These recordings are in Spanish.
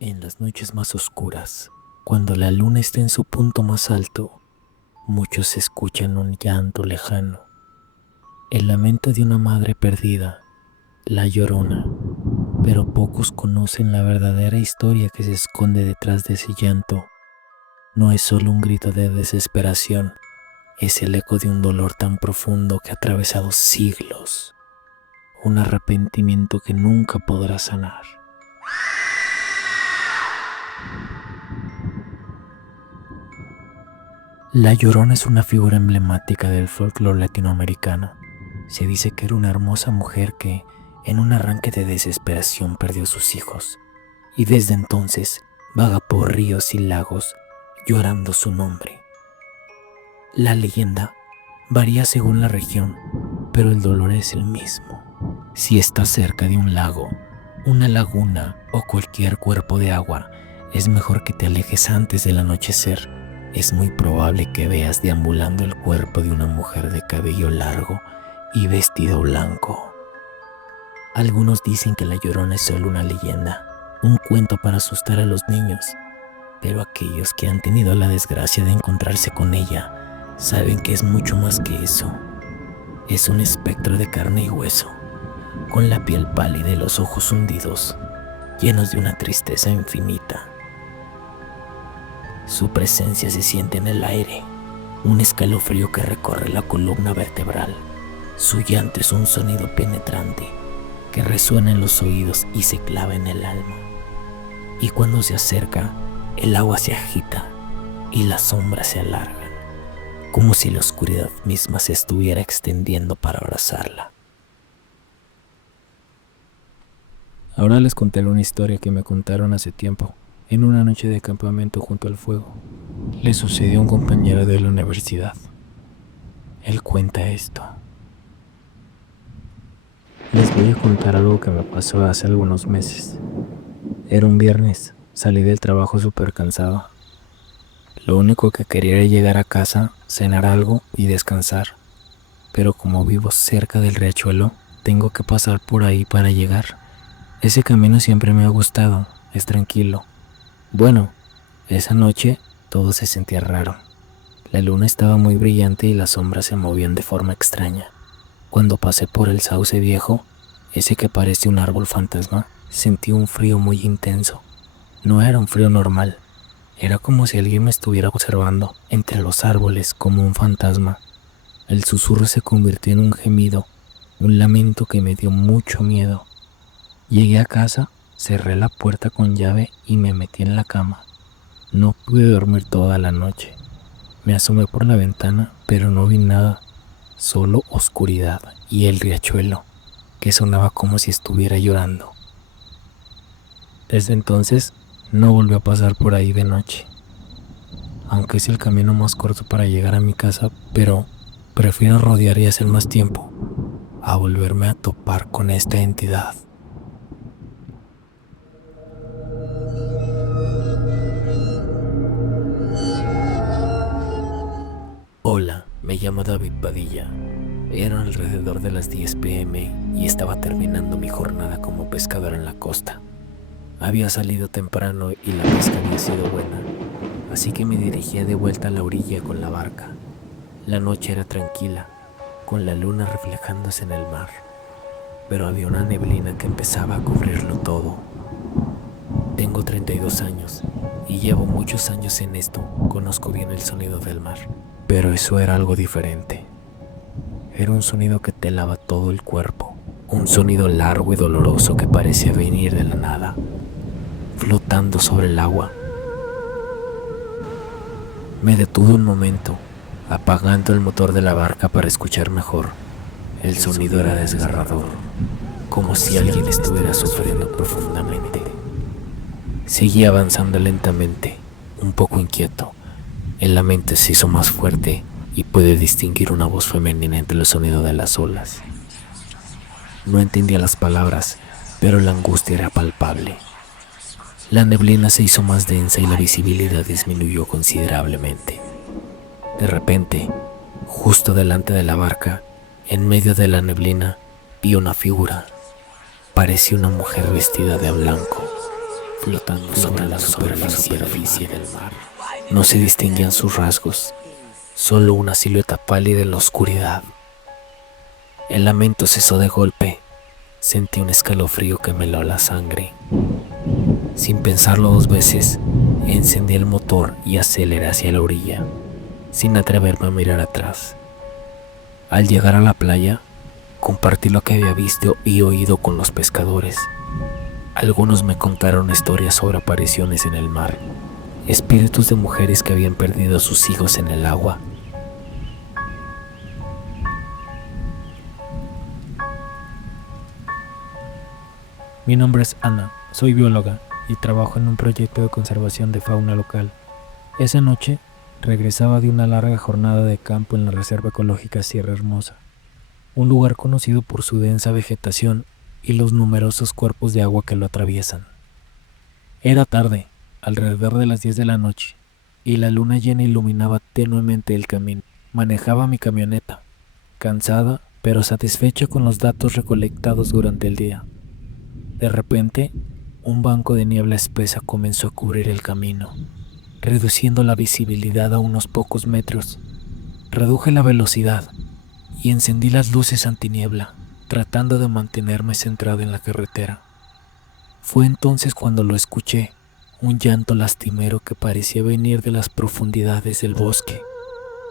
En las noches más oscuras, cuando la luna está en su punto más alto, muchos escuchan un llanto lejano, el lamento de una madre perdida, la Llorona, pero pocos conocen la verdadera historia que se esconde detrás de ese llanto. No es solo un grito de desesperación, es el eco de un dolor tan profundo que ha atravesado siglos, un arrepentimiento que nunca podrá sanar. La Llorona es una figura emblemática del folclore latinoamericano. Se dice que era una hermosa mujer que, en un arranque de desesperación, perdió sus hijos, y desde entonces vaga por ríos y lagos llorando su nombre. La leyenda varía según la región, pero el dolor es el mismo. Si estás cerca de un lago, una laguna o cualquier cuerpo de agua, es mejor que te alejes antes del anochecer. Es muy probable que veas deambulando el cuerpo de una mujer de cabello largo y vestido blanco. Algunos dicen que la Llorona es solo una leyenda, un cuento para asustar a los niños, pero aquellos que han tenido la desgracia de encontrarse con ella saben que es mucho más que eso. Es un espectro de carne y hueso, con la piel pálida y los ojos hundidos, llenos de una tristeza infinita. Su presencia se siente en el aire, un escalofrío que recorre la columna vertebral. Su llanto es un sonido penetrante que resuena en los oídos y se clava en el alma. Y cuando se acerca, el agua se agita y las sombras se alargan, como si la oscuridad misma se estuviera extendiendo para abrazarla. Ahora les contaré una historia que me contaron hace tiempo. En una noche de campamento junto al fuego, le sucedió a un compañero de la universidad. Él cuenta esto. Les voy a contar algo que me pasó hace algunos meses. Era un viernes, salí del trabajo súper cansado. Lo único que quería era llegar a casa, cenar algo y descansar. Pero como vivo cerca del riachuelo, tengo que pasar por ahí para llegar. Ese camino siempre me ha gustado, es tranquilo. Bueno, esa noche todo se sentía raro. La luna estaba muy brillante y las sombras se movían de forma extraña. Cuando pasé por el sauce viejo, ese que parece un árbol fantasma, sentí un frío muy intenso. No era un frío normal, era como si alguien me estuviera observando entre los árboles como un fantasma. El susurro se convirtió en un gemido, un lamento que me dio mucho miedo. Llegué a casa, cerré la puerta con llave y me metí en la cama. No pude dormir toda la noche. Me asomé por la ventana, pero no vi nada, solo oscuridad y el riachuelo, que sonaba como si estuviera llorando. Desde entonces, no volví a pasar por ahí de noche. Aunque es el camino más corto para llegar a mi casa, pero prefiero rodear y hacer más tiempo a volverme a topar con esta entidad. Hola, me llamo David Padilla. Eran alrededor de las 10 p.m. y estaba terminando mi jornada como pescador en la costa. Había salido temprano y la pesca había sido buena, así que me dirigía de vuelta a la orilla con la barca. La noche era tranquila, con la luna reflejándose en el mar, pero había una neblina que empezaba a cubrirlo todo. Tengo 32 años y llevo muchos años en esto, conozco bien el sonido del mar. Pero eso era algo diferente. Era un sonido que te lava todo el cuerpo. Un sonido largo y doloroso que parecía venir de la nada, flotando sobre el agua. Me detuve un momento, apagando el motor de la barca para escuchar mejor. El sonido era desgarrador, como si alguien estuviera sufriendo profundamente. Seguí avanzando lentamente, un poco inquieto. El lamento se hizo más fuerte y pude distinguir una voz femenina entre el sonido de las olas. No entendía las palabras, pero la angustia era palpable. La neblina se hizo más densa y la visibilidad disminuyó considerablemente. De repente, justo delante de la barca, en medio de la neblina, vi una figura. Parecía una mujer vestida de blanco. flotando sobre la superficie del mar. No se distinguían sus rasgos, solo una silueta pálida en la oscuridad. El lamento cesó de golpe. Sentí un escalofrío que me heló la sangre. Sin pensarlo dos veces, encendí el motor y aceleré hacia la orilla, sin atreverme a mirar atrás. Al llegar a la playa, compartí lo que había visto y oído con los pescadores. Algunos me contaron historias sobre apariciones en el mar, espíritus de mujeres que habían perdido a sus hijos en el agua. Mi nombre es Ana, soy bióloga y trabajo en un proyecto de conservación de fauna local. Esa noche regresaba de una larga jornada de campo en la Reserva Ecológica Sierra Hermosa, un lugar conocido por su densa vegetación y los numerosos cuerpos de agua que lo atraviesan. Era tarde, alrededor de las 10 de la noche, y la luna llena iluminaba tenuemente el camino. Manejaba mi camioneta, cansada pero satisfecha con los datos recolectados durante el día. De repente, un banco de niebla espesa comenzó a cubrir el camino, reduciendo la visibilidad a unos pocos metros. Reduje la velocidad y encendí las luces antiniebla, tratando de mantenerme centrado en la carretera. Fue entonces cuando lo escuché, un llanto lastimero que parecía venir de las profundidades del bosque.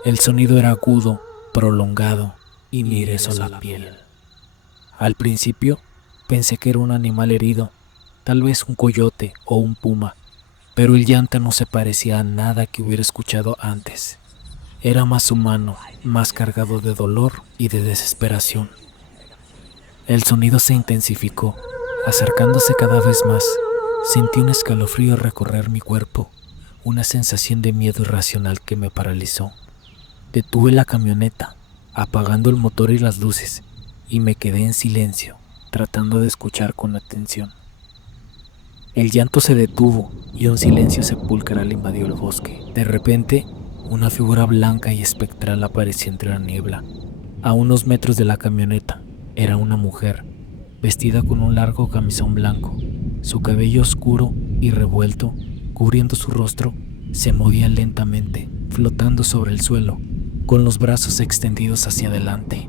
El sonido era agudo, prolongado y me erizó la piel. Al principio pensé que era un animal herido, tal vez un coyote o un puma, pero el llanto no se parecía a nada que hubiera escuchado antes. Era más humano, más cargado de dolor y de desesperación. El sonido se intensificó, acercándose cada vez más. Sentí un escalofrío recorrer mi cuerpo, una sensación de miedo irracional que me paralizó. Detuve la camioneta, apagando el motor y las luces, y me quedé en silencio, tratando de escuchar con atención. El llanto se detuvo y un silencio sepulcral invadió el bosque. De repente, una figura blanca y espectral apareció entre la niebla. A unos metros de la camioneta, era una mujer, vestida con un largo camisón blanco. Su cabello oscuro y revuelto, cubriendo su rostro, se movía lentamente, flotando sobre el suelo, con los brazos extendidos hacia adelante.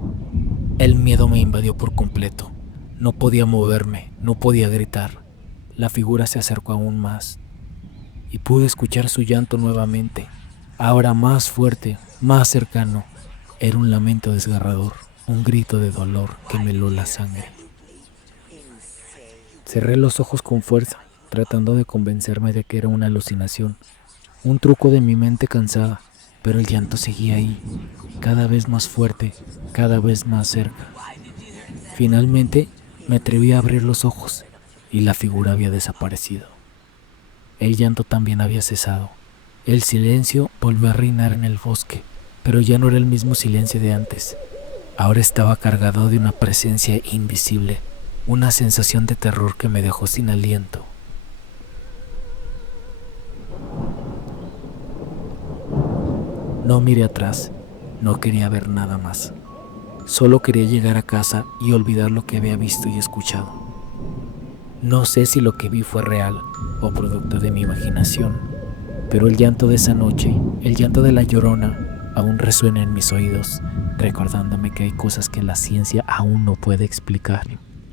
El miedo me invadió por completo. No podía moverme, no podía gritar. La figura se acercó aún más y pude escuchar su llanto nuevamente, ahora más fuerte, más cercano. Era un lamento desgarrador, un grito de dolor que me heló la sangre. Cerré los ojos con fuerza, tratando de convencerme de que era una alucinación, un truco de mi mente cansada, pero el llanto seguía ahí, cada vez más fuerte, cada vez más cerca. Finalmente, me atreví a abrir los ojos y la figura había desaparecido. El llanto también había cesado. El silencio volvió a reinar en el bosque, pero ya no era el mismo silencio de antes. Ahora estaba cargado de una presencia invisible, una sensación de terror que me dejó sin aliento. No miré atrás, no quería ver nada más. Solo quería llegar a casa y olvidar lo que había visto y escuchado. No sé si lo que vi fue real o producto de mi imaginación, pero el llanto de esa noche, el llanto de la Llorona, aún resuena en mis oídos, recordándome que hay cosas que la ciencia aún no puede explicar.